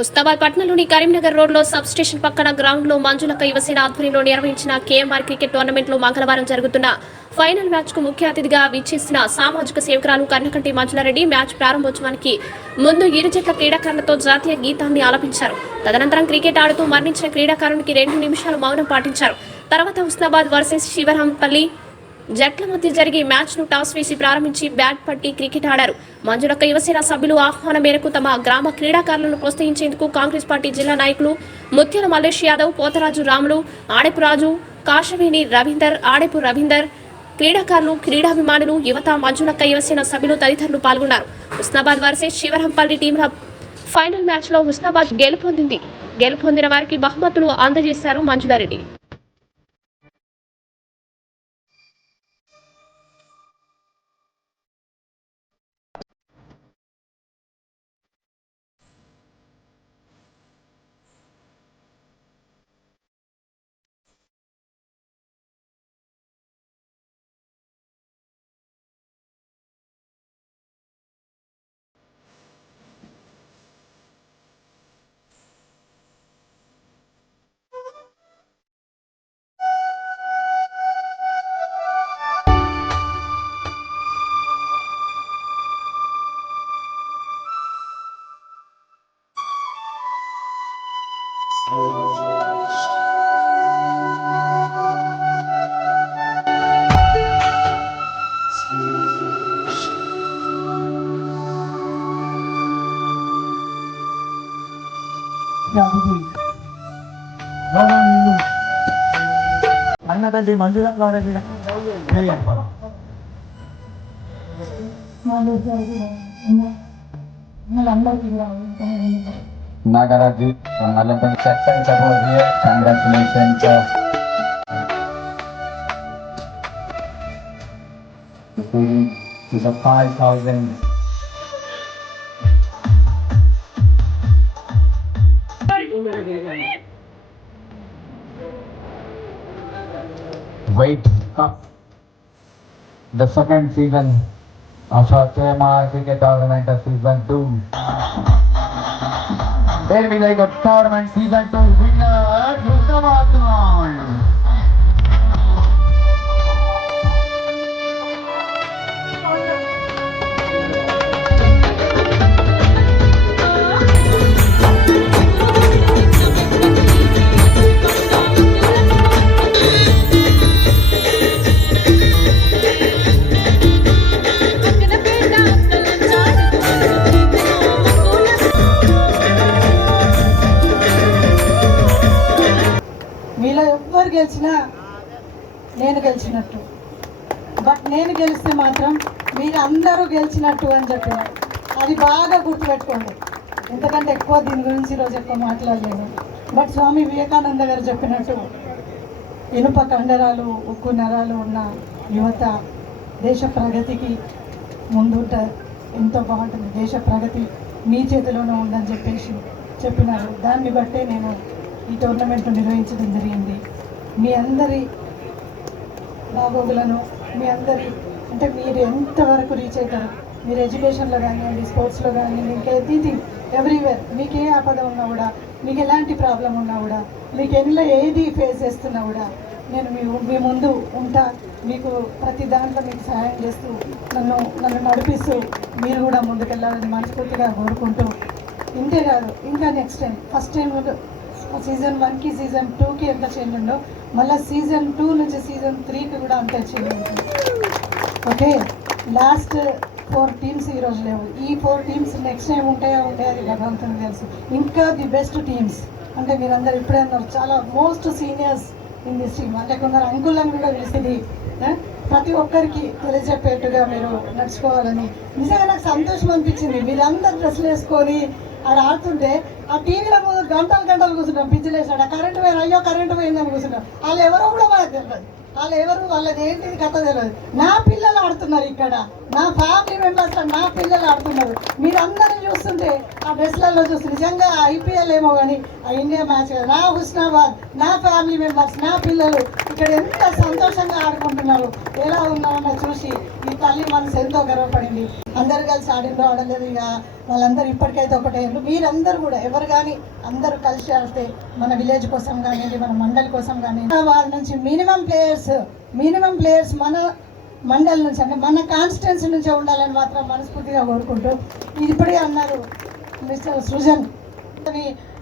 ఉస్నాబాద్ పట్టణంలోని కరీంనగర్ రోడ్ లో sub station పక్కన గ్రౌండ్ లో మంజులక్క యువసేన ఆధ్వర్యంలో నిర్వహించిన కేఎంఆర్ క్రికెట్ టోర్నమెంట్ లో మంగళవారం జరుగుతున్న ఫైనల్ మ్యాచ్ కు ముఖ్య అతిథిగా విచ్చేసిన సామాజిక సేవకురాలు కర్ణకంటి మంజులారెడ్డి మ్యాచ్ ప్రారంభోత్సవానికి ముందు ఇరు జట్ల క్రీడాకారులతో జాతీయ గీతాన్ని ఆలపించారు. తదనంతరం క్రికెట్ ఆడుతూ మరణించిన క్రీడాకారునికి 2 నిమిషాలు మౌనం పాటించారు. తర్వాత ఉస్నాబాద్ వర్సెస్ శివరంపల్లి జట్ల మధ్య జరిగే మ్యాచ్ ను టాస్ వేసి ప్రారంభించి బ్యాట్ పట్టి క్రికెట్ ఆడారు. మంజులక్క యువసేన సభ్యులు ఆహ్వానం మేరకు తమ గ్రామ క్రీడాకారులను ప్రోత్సహించేందుకు కాంగ్రెస్ పార్టీ జిల్లా నాయకులు ముత్యాల మల్లేష్ యాదవ్, పోతరాజు రాములు, ఆడెపు రాజు, కాశవేణి రవీందర్, ఆడెపు రవీందర్, క్రీడాకారులు, క్రీడాభిమానులు, యువత, మంజులక్క యువసేన సభ్యులు తదితరులు పాల్గొన్నారు. Husnabad versus Shivarampalli టీంల final match లో ఉస్నాబాద్ గెలుపొందిన వారికి బహుమతులు అందజేశారు మంజులారెడ్డి. అన్నదండి మంజుల Nagaraji, Malam Section support here. Congratulations. To the 5,000. Wait up. The second season of our KMR Cricket Tournament of Season 2. There we go, Tournament Season 2 winner, Ustabaad. మీలో ఎవ్వరు గెలిచినా నేను గెలిచినట్టు, బట్ నేను గెలిస్తే మాత్రం మీరు అందరూ గెలిచినట్టు అని చెప్పినారు. అది బాగా గుర్తుపెట్టుకోండి, ఎందుకంటే ఎక్కువ దీని గురించి ఈరోజు ఎక్కువ మాట్లాడలేదు. బట్ స్వామి వివేకానంద గారు చెప్పినట్టు ఇనుప కండరాలు, ఉక్కు నరాలు ఉన్న యువత దేశ ప్రగతికి ముందుంట ఎంతో బాగుంటుంది. దేశ ప్రగతి మీ చేతిలోనే ఉందని చెప్పినారు. దాన్ని బట్టే నేను ఈ టోర్నమెంట్ నిర్వహించడం జరిగింది. మీ అందరి బాగోగులను, మీ అందరి అంటే మీరు ఎంతవరకు రీచ్ అవుతారు, మీరు ఎడ్యుకేషన్లో కానివ్వండి, స్పోర్ట్స్లో కానివ్వండి, ఇంకా ఎవ్రీథింగ్ ఎవ్రీవేర్, మీకు ఏ ఆపద ఉన్నా కూడా, మీకు ఎలాంటి ప్రాబ్లం ఉన్నా కూడా, మీకు ఏది ఫేస్ చేస్తున్నా కూడా నేను మీ ముందు ఉంటా. మీకు ప్రతి దాంట్లో మీకు సహాయం చేస్తూ నన్ను నడిపిస్తూ మీరు కూడా ముందుకెళ్ళాలని మనస్ఫూర్తిగా కోరుకుంటూ, ఇంతే కాదు ఇంకా next time first time season 1కి సీజన్ 2కి ఎంత చేంజ్ ఉండో మళ్ళీ సీజన్ 2 నుంచి సీజన్ 3కి కూడా అంతే చేంజ్ ఉంటుంది. ఓకే, లాస్ట్ 4 టీమ్స్ ఈరోజు లేవు. ఈ 4 టీమ్స్ నెక్స్ట్ టైం ఉంటాయో అది భగవంతునికి తెలుసు. ఇంకా ది బెస్ట్ టీమ్స్ అంటే మీరందరూ ఇప్పుడే అన్నారు, చాలా most seniors in this team, అంటే కొందరు అంకులను కూడా పిలిచింది. ప్రతి ఒక్కరికి తెలియజెప్పేట్టుగా మీరు నడుచుకోవాలని నిజంగా నాకు సంతోషం అనిపించింది. మీరందరూ డ్రెస్సులు వేసుకొని ఆడ ఆడుతుంటే ఆ టీవీలో ముందు గంటలు కూర్చుంటాం, పిచ్చిలు వేసాడు, ఆ కరెంటు పోయిన అయ్యో కరెంటు పోయిందని కూర్చుంటాం. వాళ్ళు ఎవరో కూడా మనకు తెలియదు, వాళ్ళది ఏంటిది కథ తెలియదు. నా పిల్లలు ఆడుతున్నారు ఇక్కడ, నా ఫ్యామిలీ మెంబర్స్ నా పిల్లలు ఆడుతున్నారు. మీరందరినీ చూస్తుంటే ఆ డ్రెస్లలో చూస్తే నిజంగా IPL ఏమో కానీ ఆ ఇండియా మ్యాచ్ కదా, నా హుస్నాబాద్, నా ఫ్యామిలీ మెంబర్స్, నా పిల్లలు ఇక్కడ ఎంత సంతోషంగా ఆడుకుంటున్నారు, ఎలా ఉన్నారన్న చూసి ఈ తల్లి మనసు ఎంతో గర్వపడింది. అందరు కలిసి ఆడలేదు, ఇక వాళ్ళందరూ ఇప్పటికైతే ఒకటే. మీరందరూ కూడా ఎవరు కానీ అందరూ కలిసి ఆడితే మన విలేజ్ కోసం కానివ్వండి, మన మండలి కోసం కానివ్వండి, వాళ్ళ నుంచి మినిమం ప్లేయర్స్ మన మండలి నుంచి అంటే మన కాన్స్టిట్యున్సీ నుంచే ఉండాలని మాత్రం మనస్ఫూర్తిగా కోరుకుంటూ, ఇది ఇప్పుడే అన్నారు మిస్టర్ సృజన్,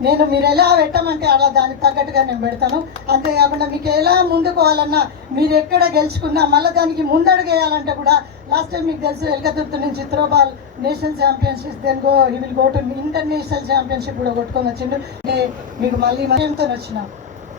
నేను మీరు ఎలా పెట్టమంటే అలా దానికి తగ్గట్టుగా నేను పెడతాను. అంతేకాకుండా మీకు ఎలా ముందుకోవాలన్నా, మీరు ఎక్కడ గెలుచుకున్నా మళ్ళీ దానికి ముందడుగు వేయాలంటే కూడా, లాస్ట్ టైం మీకు తెలుసు ఎల్కతుర్తి నుంచి throwball national championship, then he will go to international championship కూడా కొట్టుకొని వచ్చిండు. అంటే మీకు మళ్ళీ మయంతో వచ్చినాం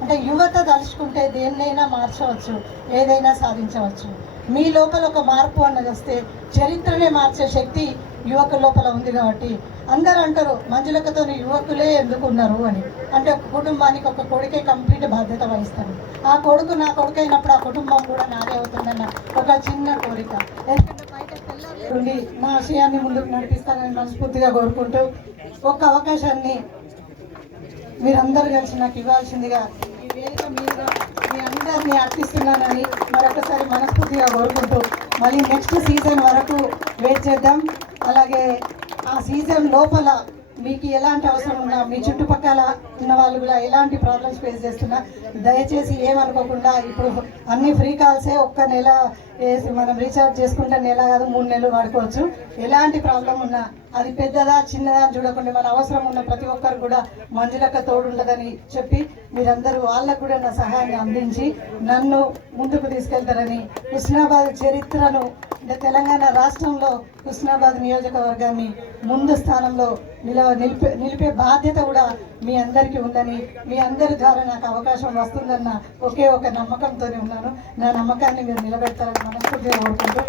అంటే యువత తలుచుకుంటే దేన్నైనా మార్చవచ్చు, ఏదైనా సాధించవచ్చు. మీ లోపల ఒక మార్పు అన్నది వస్తే చరిత్రనే మార్చే శక్తి యువకుల లోపల ఉంది. కాబట్టి అందరూ అంటారు మంజులకతో యువకులే ఎందుకున్నారు అని. అంటే ఒక కుటుంబానికి ఒక కొడుకే కంప్లీట్ బాధ్యత వహిస్తాను. ఆ కొడుకు నా కొడుకు అయినప్పుడు ఆ కుటుంబం కూడా నాదే అవుతుందన్న ఒక చిన్న కోరిక. ఎందుకంటే బయట తెల్లారి నా ఆశయాన్ని ముందుకు నడిపిస్తానని మనస్ఫూర్తిగా కోరుకుంటూ, ఒక్క అవకాశాన్ని మీరందరూ కలిసి నాకు ఇవ్వాల్సిందిగా ఈ వేదిక మీద మీ అందరినీ అర్థిస్తున్నానని మరొకసారి మనస్ఫూర్తిగా కోరుకుంటూ, మళ్ళీ నెక్స్ట్ సీజన్ వరకు వెయిట్ చేద్దాం. అలాగే ఆ సీజన్ లోపల మీకు ఎలాంటి అవసరం ఉన్నా, మీ చుట్టుపక్కల ఉన్న వాళ్ళు కూడా ఎలాంటి ప్రాబ్లమ్స్ ఫేస్ చేస్తున్నా దయచేసి ఏమనుకోకుండా, ఇప్పుడు అన్ని ఫ్రీ కాల్సే, ఒక్క నెల వేసి మనం రీఛార్జ్ చేసుకుంటే నెల కాదు 3 నెలలు వాడుకోవచ్చు. ఎలాంటి ప్రాబ్లం ఉన్నా అది పెద్దదా చిన్నదా చూడకుండా మన అవసరం ఉన్న ప్రతి ఒక్కరు కూడా మంజులక్క తోడుండదని చెప్పి, మీరందరూ వాళ్ళకు కూడా నా సహాయాన్ని అందించి నన్ను ముందుకు తీసుకెళ్తారని, హుస్నాబాద్ చరిత్రను అంటే తెలంగాణ రాష్ట్రంలో హుస్నాబాద్ నియోజకవర్గాన్ని ముందు స్థానంలో నిలిపే బాధ్యత కూడా మీ అందరికీ ఉందని, మీ అందరి ద్వారా నాకు అవకాశం వస్తుందన్న ఒకే ఒక నమ్మకంతోనే ఉన్నాను. నా నమ్మకాన్ని మీరు నిలబెడతారని మనస్ఫూర్తిగా కోరుకుంటూ